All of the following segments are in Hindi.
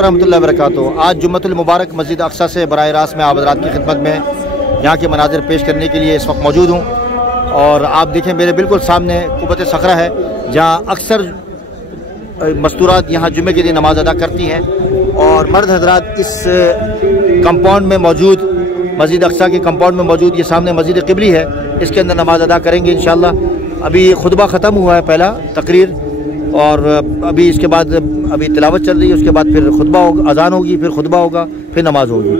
रहमतुल्लाहि व बरकातुहू। आज जुम्मतुल मुबारक मस्जिद अक्सा से बराह रास्त में आप हज़रात की खिदमत में यहाँ के मनाज़िर पेश करने के लिए इस वक्त मौजूद हूँ। और आप देखें मेरे बिल्कुल सामने कुब्बत सखरा है, जहाँ अक्सर मस्तूरात यहाँ जुम्मे के दिन नमाज़ अदा करती हैं। और मर्द हज़रात इस कंपाउंड में मौजूद, मस्जिद अक्सा के कंपाउंड में मौजूद ये सामने मस्जिद क़िबली है, इसके अंदर नमाज़ अदा करेंगे इंशाअल्लाह। अभी खुतबा ख़त्म हुआ है पहला तकरीर, और अभी इसके बाद अभी तिलावत चल रही है, उसके बाद फिर खुतबा होगा, अज़ान होगी, फिर खुतबा होगा, फिर नमाज होगी।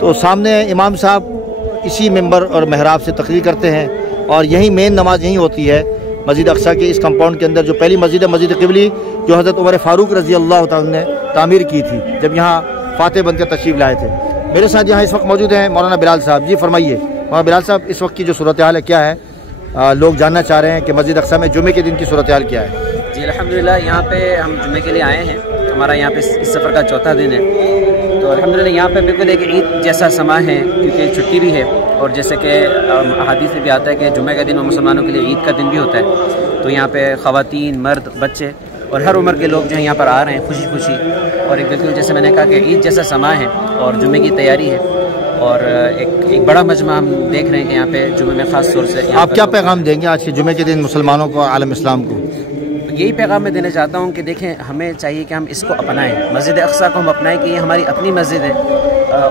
तो सामने इमाम साहब इसी मिंबर और महराब से तकरीर करते हैं, और यही मेन नमाज यहीं होती है मस्जिद अक्सा के इस कंपाउंड के अंदर। जो पहली मस्जिद है मस्जिद क़िबली, जो हज़रत उमर फ़ारूक रज़ी अल्लाह तआला ने तामीर की थी जब यहाँ फ़ातह बनकर तशरीफ़ लाए थे। मेरे साथ यहाँ इस वक्त मौजूद हैं मौलाना बिलाल साहब। जी फरमाइए मौलाना बिलाल साहब, इस वक्त की जो सूरत हाल है क्या है? लोग जानना चाह रहे हैं कि मस्जिद अक्सा में जुम्मे के दिन की सूरत हाल क्या है। जी अल्हम्दुलिल्लाह, यहाँ पे हम जुम्मे के लिए आए हैं। हमारा यहाँ पे इस सफ़र का चौथा दिन है। तो अल्हम्दुलिल्लाह यहाँ पे बिल्कुल एक ईद जैसा समा है, क्योंकि छुट्टी भी है, और जैसे कि हदीस में भी आता है कि जुम्मे का दिन मुसलमानों के लिए ईद का दिन भी होता है। तो यहाँ पे ख़वातीन, मर्द, बच्चे और हर उम्र के लोग जो हैं यहाँ पर आ रहे हैं खुशी खुशी। और एक बिल्कुल जैसे मैंने कहा कि ईद जैसा समा है और जुम्मे की तैयारी है, और एक बड़ा मजमा हम देख रहे हैं कि यहाँ पे जुम्मे में ख़ास तौर से। आप क्या पैगाम देंगे आज के जुम्मे के दिन मुसलमानों को, आलम इस्लाम को? यही पैगाम मैं देना चाहता हूँ कि देखें, हमें चाहिए कि हम इसको अपनाएं, मस्जिद अक्सा को हम अपनाएं कि ये हमारी अपनी मस्जिद है।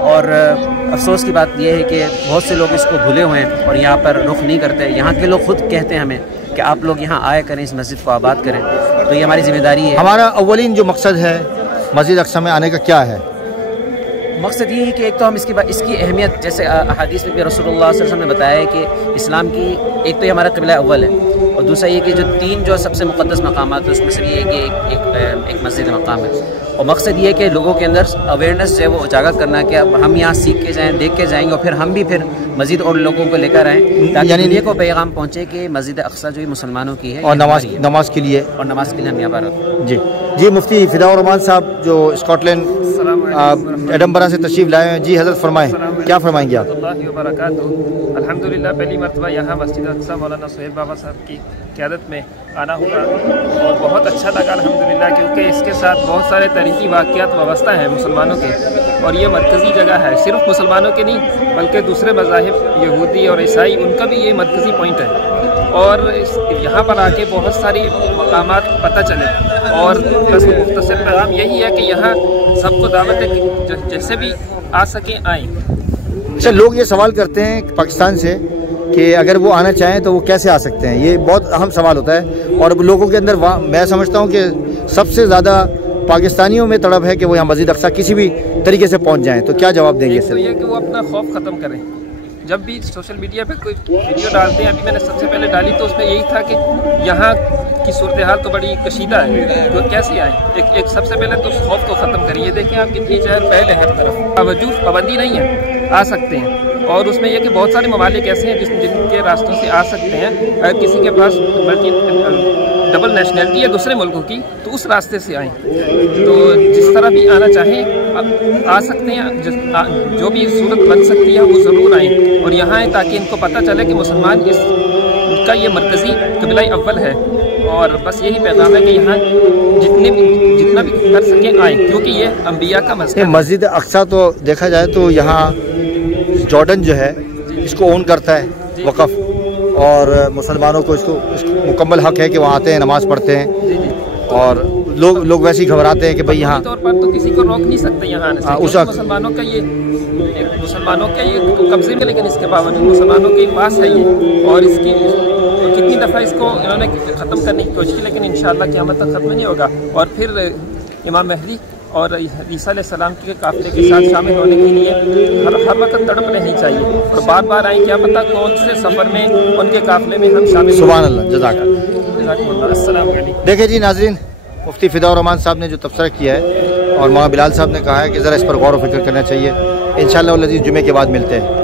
और अफसोस की बात यह है कि बहुत से लोग इसको भूले हुए हैं और यहाँ पर रुख नहीं करते। यहाँ के लोग खुद कहते हैं हमें कि आप लोग यहाँ आया करें, इस मस्जिद को आबाद करें। तो ये हमारी ज़िम्मेदारी है। हमारा अव्वलीन जो मकसद है मस्जिद अक्सा में आने का क्या है? मकसद ये है कि एक तो हम इसकी अहमियत, जैसे हदीस में भी रसूलुल्लाह सल्लल्लाहु अलैहि वसल्लम ने बताया है कि इस्लाम की एक तो ये हमारा क़िबला अव्वल है, और दूसरा ये कि जो तीन जो सबसे मुक़द्दस मकामात है उसमें से ये है कि एक मस्जिद मकाम है। और मकसद ये है कि लोगों के अंदर अवेयरनेस जो है वो उजागर करना, कि अब हम यहाँ सीख के जाएँ, देख के जाएँगे, और फिर हम भी फिर मस्जिद और लोगों को लेकर आएँ, ताकि दुनिया को पैगाम पहुँचे कि मस्जिद अक्सा जो मुसलमानों की है, और नमाज के लिए हम यहाँ पर। जी मुफ्ती फ़िदाउर रहमान साहब जो स्कॉटलैंड एडम्बरा से तशरीफ़ लाए हैं। जी हज़रत फरमाएँ, क्या फरमाएंगे आप? अल्हम्दुलिल्लाह पहली मरतबा यहाँ मस्जिद अक्सा मौलाना सोहेल बाबा साहब की क़यादत में आना हुआ, और बहुत अच्छा लगा अल्हम्दुलिल्लाह, क्योंकि इसके साथ बहुत सारे तारीख़ी वाक़यात वाबस्ता हैं मुसलमानों के, और ये मरकज़ी जगह है। सिर्फ मुसलमानों के नहीं बल्कि दूसरे मज़ाहिब, यहूदी और ईसाई, उनका भी ये मरकज़ी पॉइंट है। और यहाँ पर आके बहुत सारी मकामात पता चले, और बस मुख्तसर पैगाम यही है कि यहाँ सबको दावत है कि जैसे भी आ सकें आएँ। अच्छा, लोग ये सवाल करते हैं पाकिस्तान से कि अगर वो आना चाहें तो वो कैसे आ सकते हैं? ये बहुत अहम सवाल होता है, और लोगों के अंदर मैं समझता हूँ कि सबसे ज़्यादा पाकिस्तानियों में तड़प है कि वो यहाँ मस्जिद अक्सा किसी भी तरीके से पहुँच जाएँ। तो क्या जवाब देंगे? तो ये कि वो अपना खौफ ख़त्म करें। जब भी सोशल मीडिया पे कोई वीडियो डालते हैं, अभी मैंने सबसे पहले डाली तो उसमें यही था कि यहाँ की सूरत हाल तो बड़ी कशीदा है, तो कैसे आए। एक सबसे पहले तो खौफ को ख़त्म करिए। देखें आप कितनी जहर पहले हर तरफ, बावजूद पाबंदी नहीं है, आ सकते हैं। और उसमें यह कि बहुत सारे ममालिक ऐसे हैं जिनके रास्तों से आ सकते हैं। अगर किसी के पास बल्कि डबल नेशनलिटी है दूसरे मुल्कों की, तो उस रास्ते से आएँ। तो जिस तरह भी आना चाहें आ सकते हैं, जो भी सूरत बन सकती है वो ज़रूर आएँ और यहाँ आएँ, ताकि इनको पता चले कि मुसलमान इसका ये मरकज़ी क़िबला अव्वल है। और बस यही पैगाम है कि यहाँ जितना भी कर सकें आएँ, क्योंकि ये अम्बिया का मस्जिद। मस्जिद अक्सा तो देखा जाए तो यहाँ जॉर्डन जो है इसको ओन करता है वक़फ़, और मुसलमानों को इसको मुकम्मल हक़ है कि वहाँ आते हैं, नमाज़ पढ़ते हैं। और लोग वैसे ही घबराते हैं कि भाई यहाँ तौर पर तो किसी को रोक नहीं सकते यहाँ आने से, उस मुसलमानों का ये कब्जे में, लेकिन इसके बावजूद मुसलमानों के पास है ये। और इसकी कितनी दफ़ा इसको इन्होंने ख़त्म करने की कोशिश की, लेकिन इंशाअल्लाह क़यामत तक ख़त्म नहीं होगा। और फिर इमाम महदी और ईसा अलैहिस्सलाम के काफ़िले के साथ शामिल होने के लिए हर वक्त तड़प रहनी चाहिए, और बार बार आए, क्या पता कौन से सफ़र में उनके काफ़िले में हम शामिल। सुभान अल्लाह, जज़ाकल्लाह। अस्सलाम वालेकुम। देखिए जी नाज़रीन, मुफ्ती फ़िदाउर रहमान साहब ने जो तबसरा किया है, और मौलाना बिलाल साहब ने कहा है कि ज़रा इस पर गौर व फिक्र करना चाहिए। इंशाअल्लाह जुमे के बाद मिलते हैं।